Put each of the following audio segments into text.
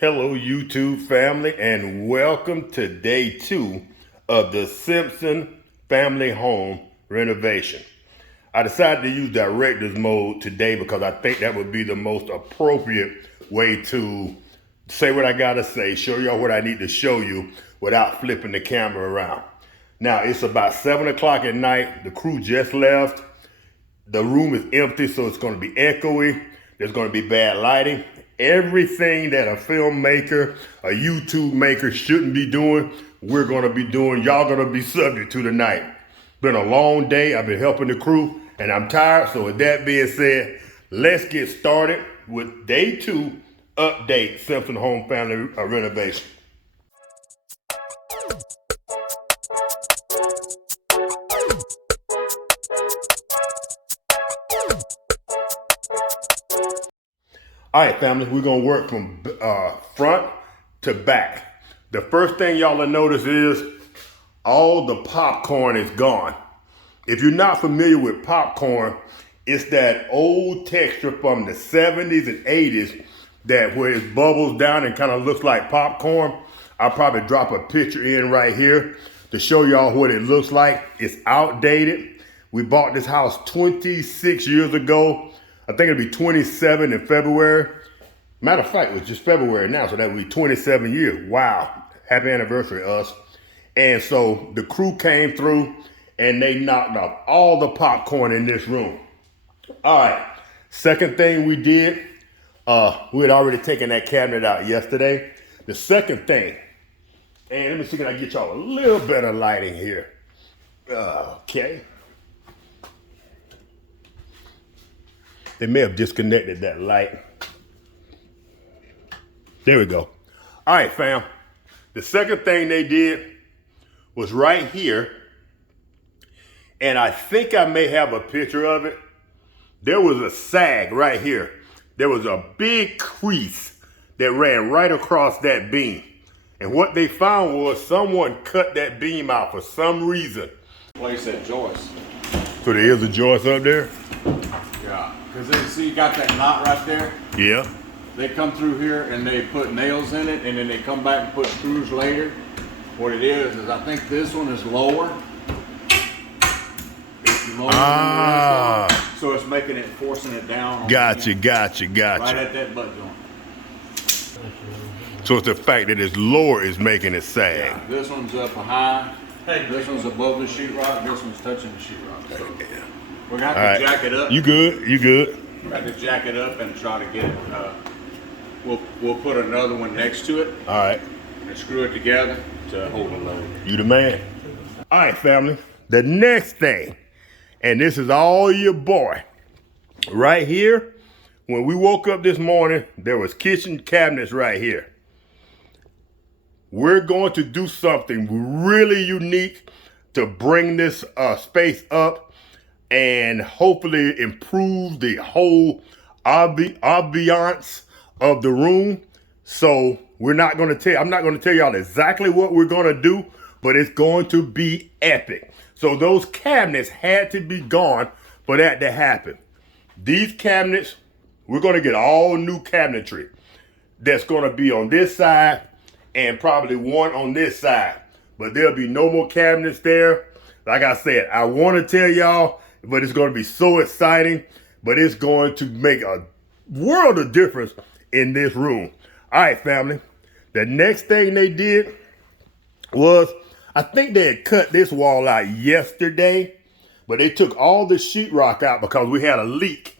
Hello, YouTube family, and welcome to day 2 of the Simpson family home renovation. I decided to use director's mode today because I think that would be the most appropriate way to say what I gotta say, show y'all what I need to show you without flipping the camera around. Now, it's about 7 o'clock at night. The crew just left. The room is empty, so it's gonna be echoey. There's gonna be bad lighting. Everything that a filmmaker, a YouTube maker shouldn't be doing, we're gonna be doing. Y'all gonna be subject to tonight. Been a long day. I've been helping the crew and I'm tired. So with that being said, let's get started with day 2 update Simpson Home Family Renovation. All right, family, we're gonna work from front to back. The first thing y'all will notice is all the popcorn is gone. If you're not familiar with popcorn, it's that old texture from the 70s and 80s that where it bubbles down and kind of looks like popcorn. I'll probably drop a picture in right here to show y'all what it looks like. It's outdated. We bought this house 26 years ago. I think it'll be 27 in February. Matter of fact, it was just February now, so that would be 27 years. Wow, happy anniversary, us. And so the crew came through and they knocked off all the popcorn in this room. All right, second thing we did, we had already taken that cabinet out yesterday. The second thing, and let me see, can I get y'all a little better lighting here? Okay. They may have disconnected that light. There we go. All right, fam. The second thing they did was right here, and I think I may have a picture of it. There was a sag right here. There was a big crease that ran right across that beam. And what they found was someone cut that beam out for some reason. Well, you said joist. So there is a joist up there? Yeah, because see, you got that knot right there. Yeah. They come through here and they put nails in it, and then they come back and put screws later. What it is I think this one is lower. It's lower than the rest of them, so it's making it, forcing it down. Gotcha. Right at that butt joint. So it's the fact that it's lower is making it sag. Yeah, this one's up high. This one's above the sheetrock. This one's touching the sheetrock. So we're gonna have to jack it up. You good? You good? We're gonna have to jack it up and try to get it. We'll put another one next to it. All right. And screw it together to hold the load. You the man. All right, family. The next thing, and this is all your boy. Right here, when we woke up this morning, there was kitchen cabinets right here. We're going to do something really unique to bring this space up and hopefully improve the whole ambiance of the room. So I'm not going to tell y'all exactly what we're going to do, but it's going to be epic. So those cabinets had to be gone for that to happen. These cabinets, we're going to get all new cabinetry that's going to be on this side and probably one on this side, but there'll be no more cabinets there. Like I said, I want to tell y'all, but it's going to be so exciting, but it's going to make a world of difference in this room. All right, family. The next thing they did was, I think they had cut this wall out yesterday, but they took all the sheetrock out because we had a leak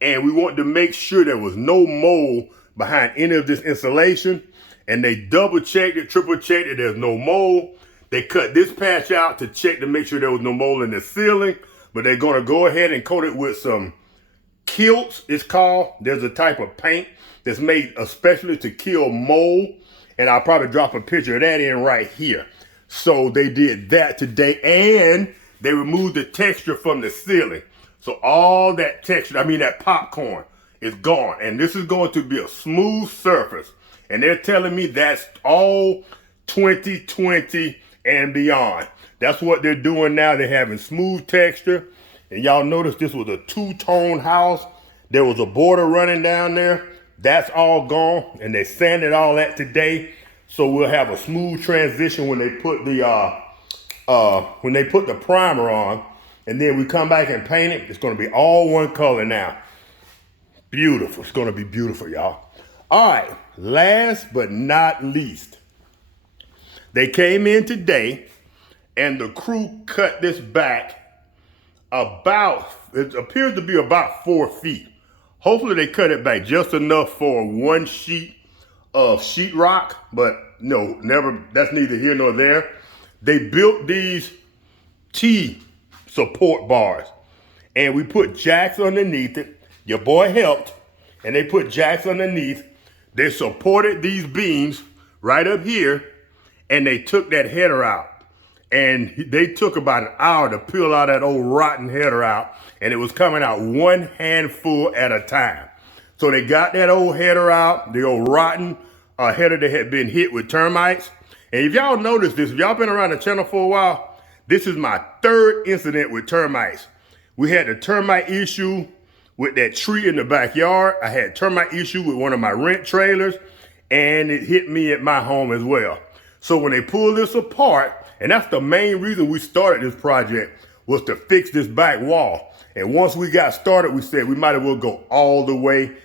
and we wanted to make sure there was no mold behind any of this insulation. And they double checked it, triple checked it, there's no mold. They cut this patch out to check to make sure there was no mold in the ceiling, but they're gonna go ahead and coat it with some kilts, it's called. There's a type of paint that's made especially to kill mold, and I'll probably drop a picture of that in right here. So they did that today, and they removed the texture from the ceiling. So all that texture, that popcorn is gone, and this is going to be a smooth surface. And they're telling me that's all 2020 and beyond. That's what they're doing now. They're having smooth texture. And y'all notice this was a two-tone house. There was a border running down there. That's all gone, and they sanded all that today. So we'll have a smooth transition when they put the primer on, and then we come back and paint it. It's gonna be all one color now. Beautiful. It's gonna be beautiful, y'all. All right, last but not least, they came in today and the crew cut this back it appears to be about 4 feet. Hopefully they cut it back just enough for one sheet of sheetrock, but no, never, that's neither here nor there. They built these T support bars and we put jacks underneath it. Your boy helped, and they put jacks underneath. They supported these beams right up here, and they took that header out. And they took about an hour to peel out that old rotten header out, and it was coming out one handful at a time. So they got that old header out, the old rotten header that had been hit with termites. And if y'all noticed this, if y'all been around the channel for a while, this is my 3rd incident with termites. We had the termite issue with that tree in the backyard. I had termite issue with one of my rent trailers, and it hit me at my home as well. So when they pulled this apart, and that's the main reason we started this project, was to fix this back wall. And once we got started, we said we might as well go all the way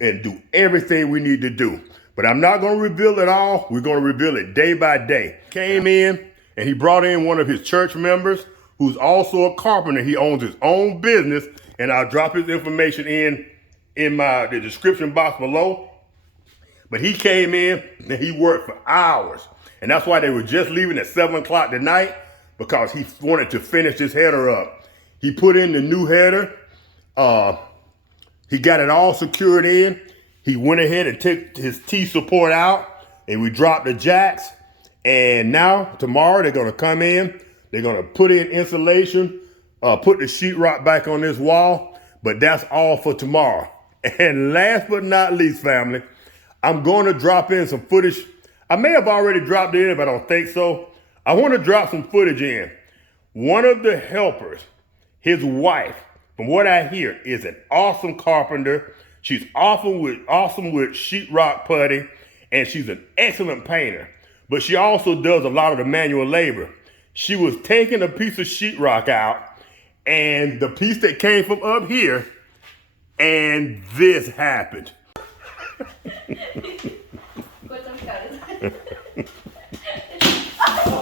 and do everything we need to do. But I'm not gonna rebuild it all. We're gonna rebuild it day by day. Came in and he brought in one of his church members who's also a carpenter. He owns his own business, and I'll drop his information in the description box below. But he came in and he worked for hours. And that's why they were just leaving at 7 o'clock tonight, because he wanted to finish this header up. He put in the new header. He got it all secured in. He went ahead and took his T support out, and we dropped the jacks. And now, tomorrow, they're gonna come in. They're gonna put in insulation, put the sheetrock back on this wall, but that's all for tomorrow. And last but not least, family, I'm gonna drop in some footage. I may have already dropped it in, but I don't think so. I want to drop some footage in. One of the helpers, his wife, from what I hear, is an awesome carpenter. She's awesome with sheetrock putty, and she's an excellent painter. But she also does a lot of the manual labor. She was taking a piece of sheetrock out, and the piece that came from up here, and this happened.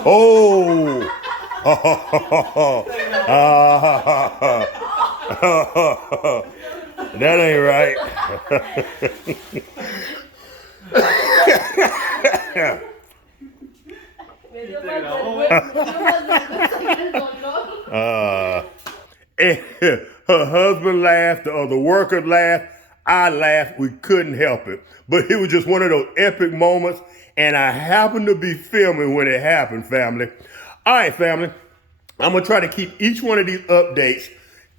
Oh, that ain't right. And her husband laughed, the worker laughed, I laughed. We couldn't help it. But it was just one of those epic moments, and I happened to be filming when it happened, family. All right, family. I'm going to try to keep each one of these updates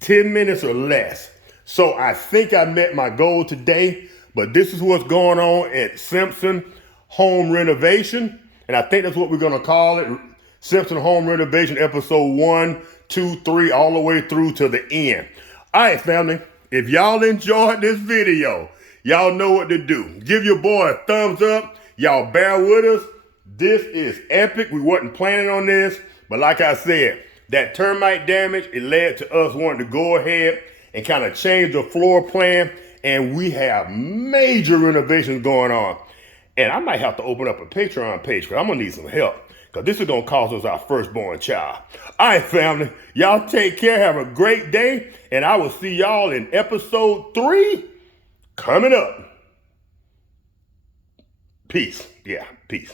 10 minutes or less. So I think I met my goal today, but this is what's going on at Simpson Home Renovation. And I think that's what we're going to call it. Simpson Home Renovation episode 1, 2, 3, all the way through to the end. All right, family. If y'all enjoyed this video, y'all know what to do. Give your boy a thumbs up. Y'all bear with us. This is epic. We wasn't planning on this, but like I said, that termite damage, it led to us wanting to go ahead and kind of change the floor plan, and we have major renovations going on. And I might have to open up a Patreon page, because I'm going to need some help, because this is going to cost us our firstborn child. All right, family. Y'all take care. Have a great day. And I will see y'all in episode 3 coming up. Peace. Yeah, peace.